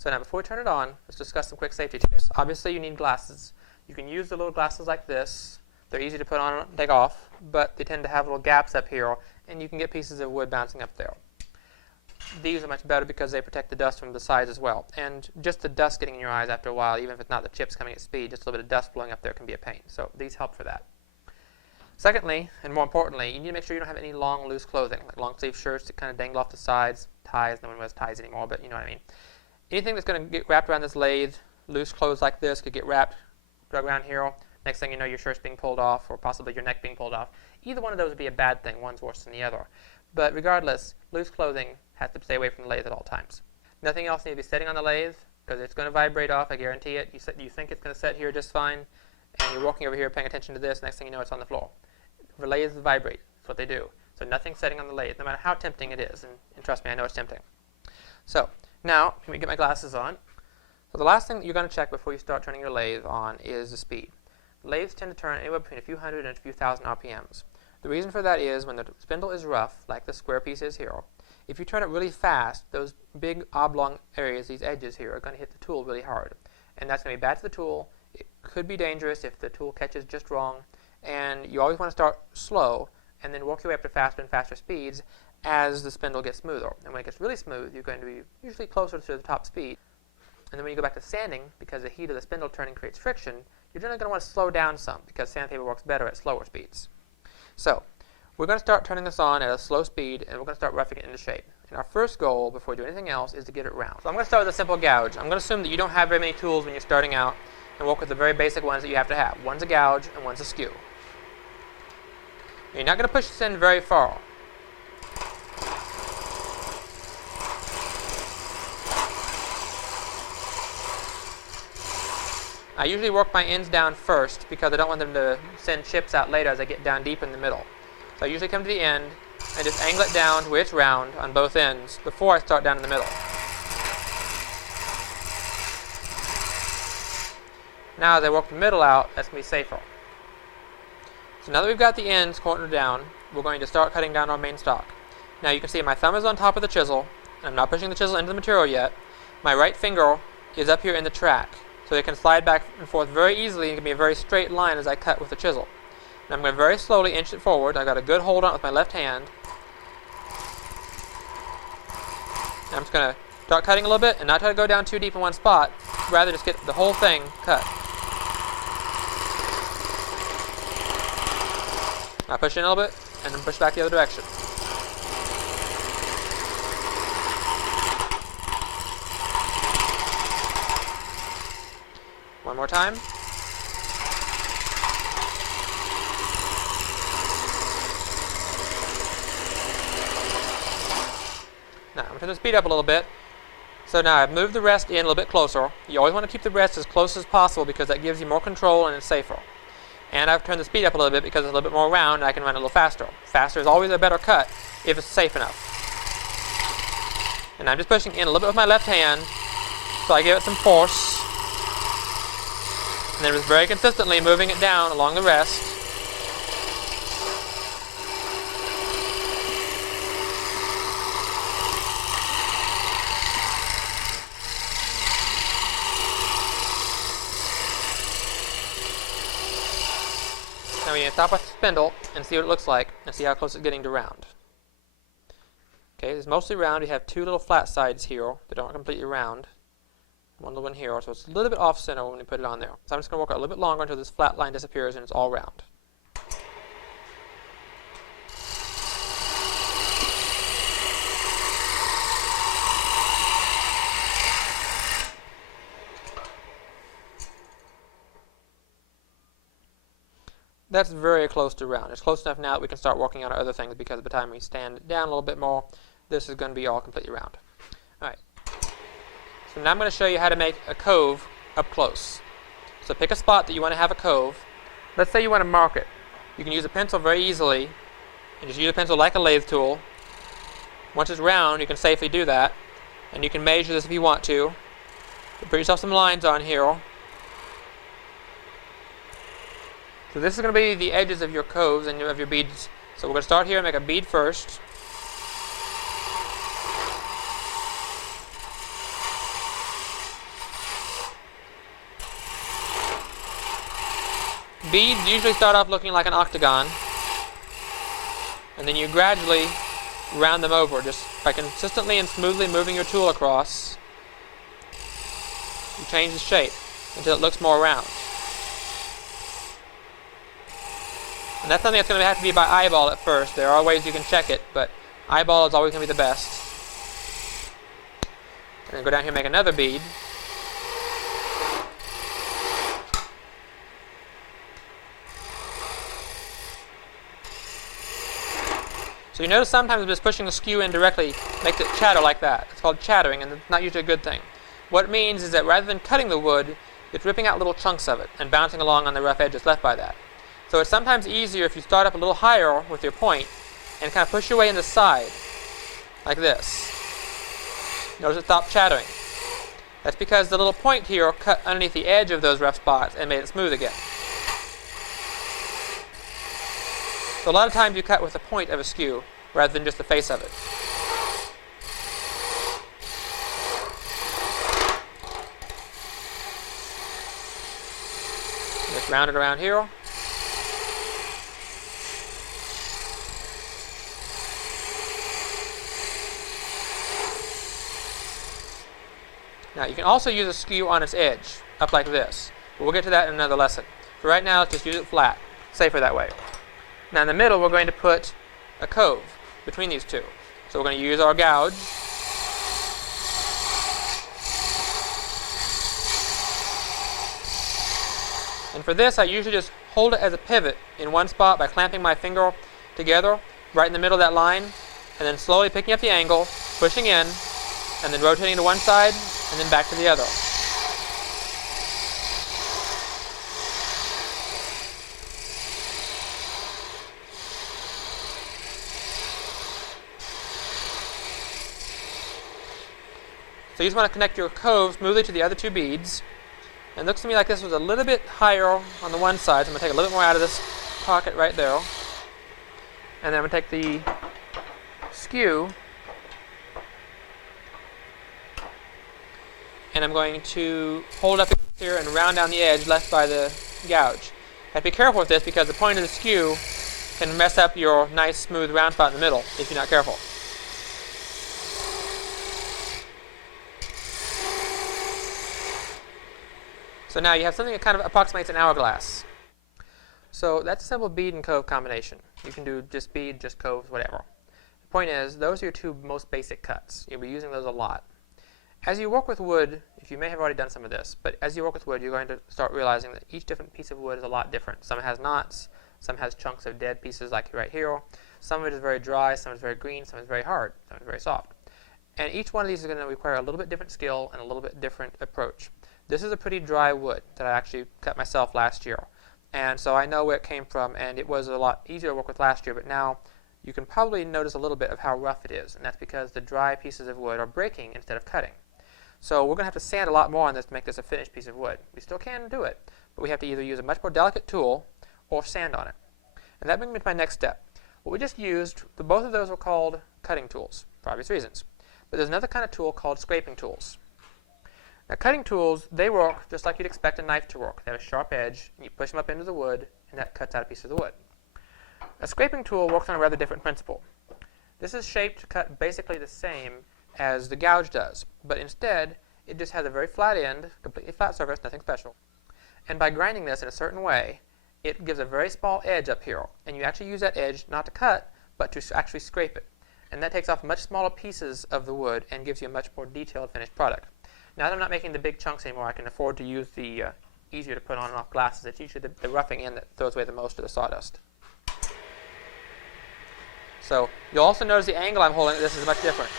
So now before we turn it on, let's discuss some quick safety tips. Obviously you need glasses. You can use the little glasses like this. They're easy to put on and take off, but they tend to have little gaps up here, and you can get pieces of wood bouncing up there. These are much better because they protect the dust from the sides as well. And just the dust getting in your eyes after a while, even if it's not the chips coming at speed, just a little bit of dust blowing up there can be a pain. So these help for that. Secondly, and more importantly, you need to make sure you don't have any long, loose clothing, like long sleeve shirts that kind of dangle off the sides, ties. No one wears ties anymore, but you know what I mean. Anything that's going to get wrapped around this lathe, loose clothes like this could get wrapped, drug around here. Next thing you know, your shirt's being pulled off, or possibly your neck being pulled off. Either one of those would be a bad thing. One's worse than the other. But regardless, loose clothing has to stay away from the lathe at all times. Nothing else needs to be sitting on the lathe, because it's going to vibrate off, I guarantee it. You think it's going to set here just fine, and you're walking over here paying attention to this, next thing you know, it's on the floor. The lathes vibrate. That's what they do. So nothing's setting on the lathe, no matter how tempting it is. And trust me, I know it's tempting. So now, let me get my glasses on. So the last thing that you're going to check before you start turning your lathe on is the speed. Lathes tend to turn anywhere between a few hundred and a few thousand RPMs. The reason for that is when the spindle is rough, like the square piece is here, if you turn it really fast, those big oblong areas, these edges here, are going to hit the tool really hard. And that's going to be bad for the tool. It could be dangerous if the tool catches just wrong. And you always want to start slow and then work your way up to faster and faster speeds as the spindle gets smoother. And when it gets really smooth, you're going to be usually closer to the top speed. And then when you go back to sanding, because the heat of the spindle turning creates friction, you're generally going to want to slow down some because sandpaper works better at slower speeds. So we're going to start turning this on at a slow speed, and we're going to start roughing it into shape. And our first goal, before we do anything else, is to get it round. So I'm going to start with a simple gouge. I'm going to assume that you don't have very many tools when you're starting out, and work with the very basic ones that you have to have. One's a gouge, and one's a skew. You're not going to push this in very far. I usually work my ends down first because I don't want them to send chips out later as I get down deep in the middle. So I usually come to the end and just angle it down to where it's round on both ends before I start down in the middle. Now as I work the middle out, that's going to be safer. So now that we've got the ends cornered down, we're going to start cutting down our main stock. Now you can see my thumb is on top of the chisel. I'm not pushing the chisel into the material yet. My right finger is up here in the track. So it can slide back and forth very easily and give me a very straight line as I cut with the chisel. And I'm going to very slowly inch it forward. I've got a good hold on it with my left hand. And I'm just going to start cutting a little bit and not try to go down too deep in one spot. Rather just get the whole thing cut. I push in a little bit and then push back the other direction. One more time. Now I'm going to turn the speed up a little bit. So now I've moved the rest in a little bit closer. You always want to keep the rest as close as possible because that gives you more control and it's safer. And I've turned the speed up a little bit because it's a little bit more round and I can run a little faster. Faster is always a better cut if it's safe enough. And I'm just pushing in a little bit with my left hand so I give it some force. And then just very consistently moving it down along the rest. Now we need to stop with the spindle and see what it looks like and see how close it's getting to round. Okay, it's mostly round. We have two little flat sides here that aren't completely round. One little one here, so it's a little bit off center when we put it on there. So I'm just going to work a little bit longer until this flat line disappears and it's all round. That's very close to round. It's close enough now that we can start working on our other things because by the time we stand it down a little bit more, this is going to be all completely round. Alright. So now I'm going to show you how to make a cove up close. So pick a spot that you want to have a cove. Let's say you want to mark it. You can use a pencil very easily. And just use a pencil like a lathe tool. Once it's round, you can safely do that. And you can measure this if you want to. Put yourself some lines on here. So this is going to be the edges of your coves and of your beads. So we're going to start here and make a bead first. Beads usually start off looking like an octagon, and then you gradually round them over just by consistently and smoothly moving your tool across. You change the shape until it looks more round. And that's something that's going to have to be by eyeball at first. There are ways you can check it, but eyeball is always going to be the best. And then go down here and make another bead. So you notice sometimes just pushing the skew in directly makes it chatter like that. It's called chattering, and it's not usually a good thing. What it means is that rather than cutting the wood, it's ripping out little chunks of it and bouncing along on the rough edges left by that. So it's sometimes easier if you start up a little higher with your point and kind of push your way in the side, like this. Notice it stopped chattering. That's because the little point here cut underneath the edge of those rough spots and made it smooth again. So a lot of times you cut with the point of a skew rather than just the face of it. Just round it around here. Now you can also use a skew on its edge, up like this. But we'll get to that in another lesson. For right now, let's just use it flat. Safer that way. Now in the middle, we're going to put a cove between these two. So we're going to use our gouge. And for this, I usually just hold it as a pivot in one spot by clamping my finger together right in the middle of that line, and then slowly picking up the angle, pushing in, and then rotating to one side, and then back to the other. So you just want to connect your cove smoothly to the other two beads. And it looks to me like this was a little bit higher on the one side, so I'm going to take a little bit more out of this pocket right there. And then I'm going to take the skew, and I'm going to hold up here and round down the edge left by the gouge. I have to be careful with this because the point of the skew can mess up your nice smooth round spot in the middle if you're not careful. So now you have something that kind of approximates an hourglass. So that's a simple bead and cove combination. You can do just bead, just coves, whatever. The point is, those are your two most basic cuts. You'll be using those a lot. As you work with wood, if you may have already done some of this, but as you work with wood, you're going to start realizing that each different piece of wood is a lot different. Some has knots, some has chunks of dead pieces like right here. Some of it is very dry, some is very green, some is very hard, some is very soft. And each one of these is going to require a little bit different skill and a little bit different approach. This is a pretty dry wood that I actually cut myself last year. And so I know where it came from, and it was a lot easier to work with last year, but now you can probably notice a little bit of how rough it is, and that's because the dry pieces of wood are breaking instead of cutting. So we're going to have to sand a lot more on this to make this a finished piece of wood. We still can do it, but we have to either use a much more delicate tool or sand on it. And that brings me to my next step. What we just used, both of those were called cutting tools, for obvious reasons. But there's another kind of tool called scraping tools. Now cutting tools, they work just like you'd expect a knife to work. They have a sharp edge, and you push them up into the wood, and that cuts out a piece of the wood. A scraping tool works on a rather different principle. This is shaped to cut basically the same as the gouge does, but instead it just has a very flat end, completely flat surface, nothing special. And by grinding this in a certain way, it gives a very small edge up here, and you actually use that edge not to cut, but to actually scrape it. And that takes off much smaller pieces of the wood and gives you a much more detailed finished product. Now that I'm not making the big chunks anymore, I can afford to use the easier to put on and off glasses. It's usually the roughing end that throws away the most of the sawdust. So you'll also notice the angle I'm holding this is much different.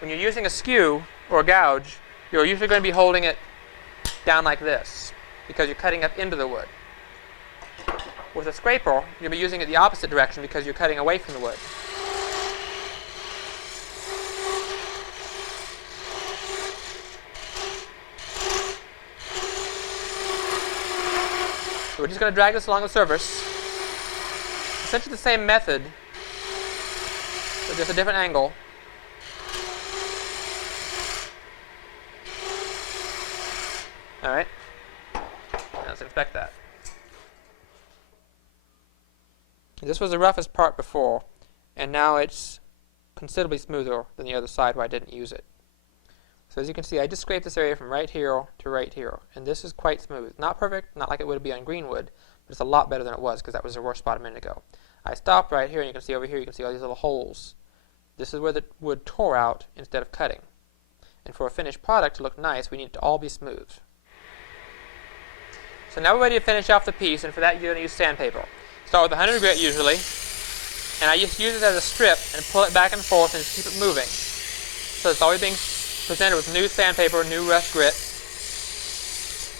When you're using a skew or a gouge, you're usually going to be holding it down like this because you're cutting up into the wood. With a scraper, you'll be using it the opposite direction because you're cutting away from the wood. So we're just going to drag this along the surface. Essentially the same method, but just a different angle. All right. Now let's inspect that. This was the roughest part before, and now it's considerably smoother than the other side where I didn't use it. So as you can see, I just scraped this area from right here to right here, and this is quite smooth. Not perfect, not like it would be on greenwood, but it's a lot better than it was because that was the worst spot a minute ago. I stopped right here, and you can see over here, you can see all these little holes. This is where the wood tore out instead of cutting. And for a finished product to look nice, we need it to all be smooth. So now we're ready to finish off the piece, and for that you're going to use sandpaper. Start with 100 grit usually, and I just use it as a strip and pull it back and forth and just keep it moving. So it's always being presented with new sandpaper, new rough grit.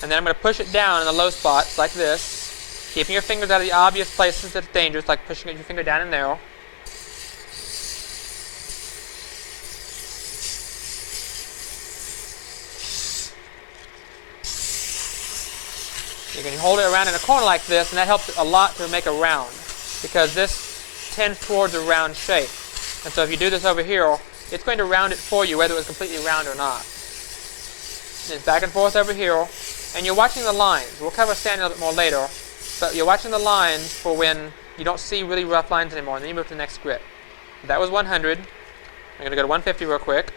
And then I'm going to push it down in the low spots like this, keeping your fingers out of the obvious places that's dangerous, like pushing your finger down in there. You can hold it around in a corner like this, and that helps a lot to make a round, because this tends towards a round shape. And so if you do this over here, it's going to round it for you, whether it's completely round or not. And it's back and forth over here, and you're watching the lines. We'll cover sanding a little bit more later, but you're watching the lines for when you don't see really rough lines anymore, and then you move to the next grit. That was 100. I'm going to go to 150 real quick.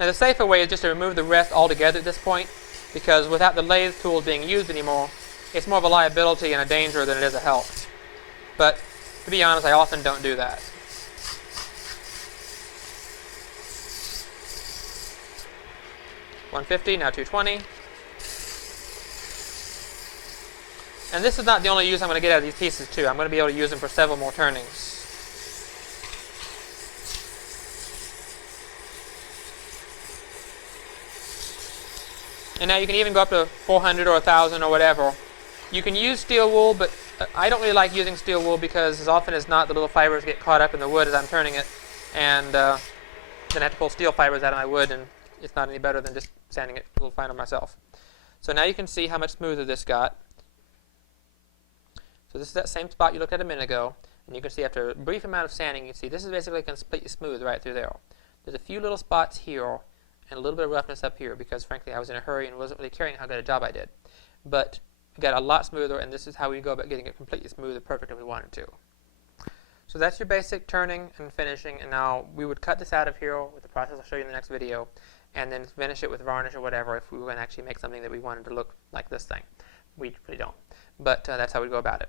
Now the safer way is just to remove the rest altogether at this point, because without the lathe tools being used anymore, it's more of a liability and a danger than it is a help. But to be honest, I often don't do that. $150, now $220. And this is not the only use I'm going to get out of these pieces too. I'm going to be able to use them for several more turnings. And now you can even go up to 400 or 1,000 or whatever. You can use steel wool, but I don't really like using steel wool because as often as not the little fibers get caught up in the wood as I'm turning it, and then I have to pull steel fibers out of my wood, and it's not any better than just sanding it a little finer myself. So now you can see how much smoother this got. So this is that same spot you looked at a minute ago, and you can see after a brief amount of sanding, you can see this is basically completely smooth right through there. There's a few little spots here, and a little bit of roughness up here because frankly I was in a hurry and wasn't really caring how good a job I did. But we got a lot smoother, and this is how we go about getting it completely smooth and perfect if we wanted to. So that's your basic turning and finishing, and now we would cut this out of here with the process I'll show you in the next video, and then finish it with varnish or whatever if we were going to actually make something that we wanted to look like this thing. We really don't. But that's how we go about it.